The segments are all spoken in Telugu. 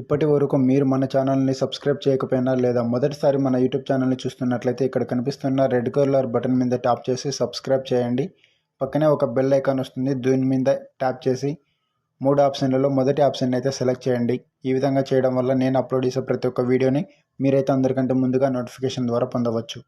ఇప్పటి వరకు మీరు మన ఛానల్ని సబ్స్క్రైబ్ చేయకపోయినా లేదా మొదటిసారి మన యూట్యూబ్ ఛానల్ని చూస్తున్నట్లయితే ఇక్కడ కనిపిస్తున్న రెడ్ కలర్ బటన్ మీద ట్యాప్ చేసి సబ్స్క్రైబ్ చేయండి. పక్కనే ఒక బెల్ ఐకాన్ వస్తుంది, దీని మీద ట్యాప్ చేసి 3 ఆప్షన్లలో మొదటి ఆప్షన్ అయితే సెలెక్ట్ చేయండి. ఈ విధంగా చేయడం వల్ల నేను అప్లోడ్ చేసే ప్రతి ఒక్క వీడియోని మీరైతే అందరికంటే ముందుగా నోటిఫికేషన్ ద్వారా పొందవచ్చు.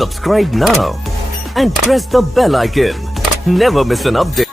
Subscribe now and press the bell icon. Never miss an update.